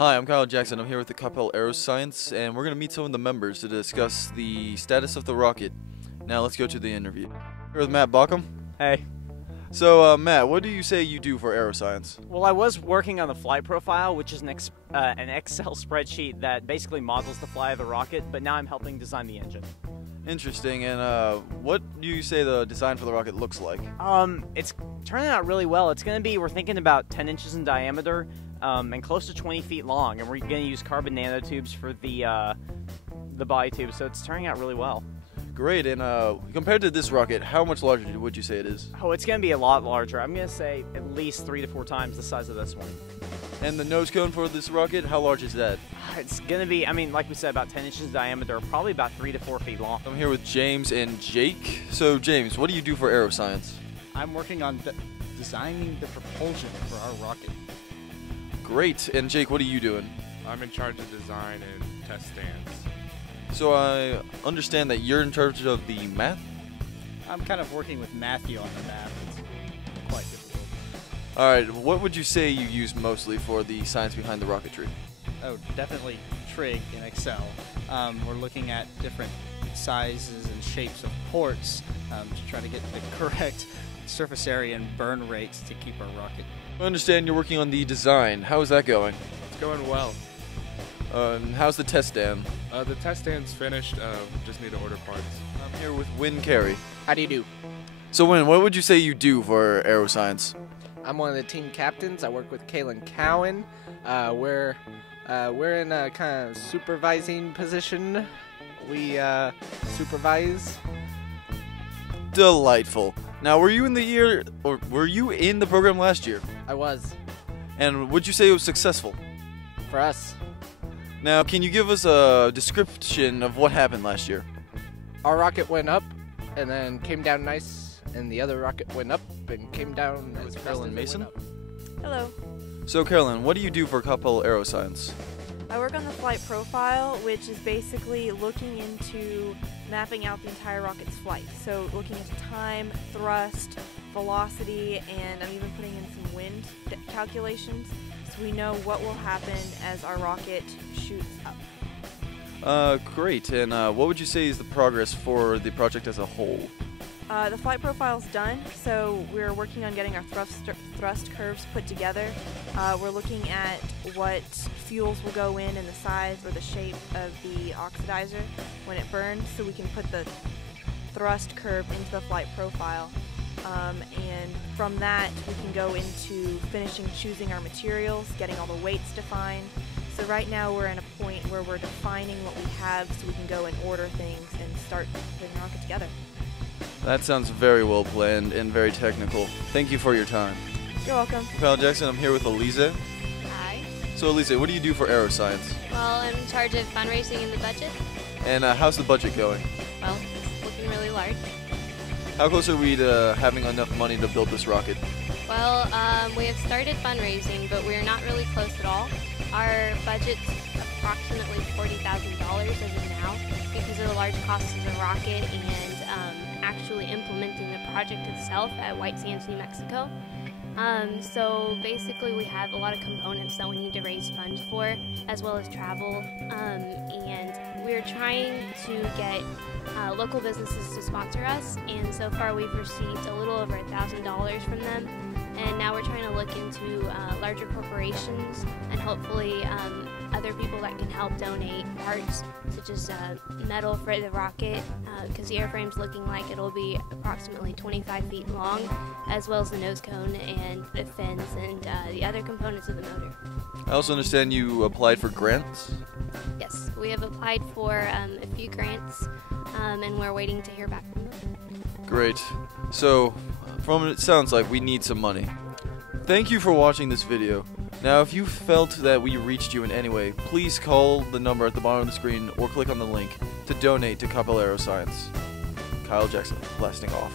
Hi, I'm Kyle Jackson. I'm here with the Coppell Aeroscience, and we're going to meet some of the members to discuss the status of the rocket. Now let's go to the interview. Here with Matt Bauckham. Hey. So, Matt, what do you say you do for Aeroscience? Well, I was working on the flight profile, which is an Excel spreadsheet that basically models the fly of the rocket, but now I'm helping design the engine. Interesting. And what do you say the design for the rocket looks like? It's turning out really well. It's going to be, we're thinking about 10 inches in diameter and close to 20 feet long, and we're going to use carbon nanotubes for the body tube, so it's turning out really well. Great. And compared to this rocket, how much larger would you say it is? Oh, it's going to be a lot larger. I'm going to say at least 3 to 4 times the size of this one. And the nose cone for this rocket, how large is that? It's going to be, I mean, like we said, about 10 inches in diameter, probably about 3 to 4 feet long. I'm here with James and Jake. So, James, what do you do for Aeroscience? I'm working on designing the propulsion for our rocket. Great. And Jake, what are you doing? I'm in charge of design and test stands. So I understand that you're in charge of the math? I'm kind of working with Matthew on the math. It's quite difficult. All right, what would you say you use mostly for the science behind the rocketry? Oh, definitely trig in Excel. We're looking at different sizes and shapes of ports to try to get the correct surface area and burn rates to keep our rocket. I understand you're working on the design. How is that going? It's going well. And how's the test stand? The test stand's finished. Just need to order parts. I'm here with Wynn Carey. How do you do? So Wynn, what would you say you do for Aeroscience? I'm one of the team captains. I work with Kaylin Cowan. We're in a kind of supervising position. We supervise. Delightful. Now, were you in the program last year? I was. And would you say it was successful? For us. Now, can you give us a description of what happened last year? Our rocket went up and then came down nice, and the other rocket went up and came down as fast Carolyn as Mason? it went up. Hello. So, Carolyn, what do you do for Coppell Aeroscience? I work on the flight profile, which is basically looking into mapping out the entire rocket's flight. So looking into time, thrust, velocity, and I'm even putting in some wind calculations so we know what will happen as our rocket shoots up. Great. And what would you say is the progress for the project as a whole? The flight profile's done, so we're working on getting our thrust curves put together. We're looking at what fuels will go in and the size or the shape of the oxidizer when it burns, so we can put the thrust curve into the flight profile. And from that, we can go into choosing our materials, getting all the weights defined. So right now we're in a point where we're defining what we have so we can go and order things and start putting the rocket together. That sounds very well planned and very technical. Thank you for your time. You're welcome. Kyle Jackson, I'm here with Elise. Hi. So Elise, what do you do for Aeroscience? Well, I'm in charge of fundraising and the budget. And how's the budget going? Well, it's looking really large. How close are we to having enough money to build this rocket? Well, we have started fundraising, but we're not really close at all. Our budget's approximately $40,000 as of now because of the large costs of the rocket and actually implementing the project itself at White Sands, New Mexico. So basically we have a lot of components that we need to raise funds for, as well as travel, and we're trying to get local businesses to sponsor us, and so far we've received a little over $1,000 from them, and now we're trying to look into larger corporations and hopefully other people that can help donate parts such as metal for the rocket, because the airframe's looking like it'll be approximately 25 feet long, as well as the nose cone and the fins and the other components of the motor. I also understand you applied for grants? Yes, we have applied for a few grants, and we're waiting to hear back from them. Great. So, from it sounds like we need some money. Thank you for watching this video. Now, if you felt that we reached you in any way, please call the number at the bottom of the screen or click on the link to donate to Coppell Aeroscience. Kyle Jackson, blasting off.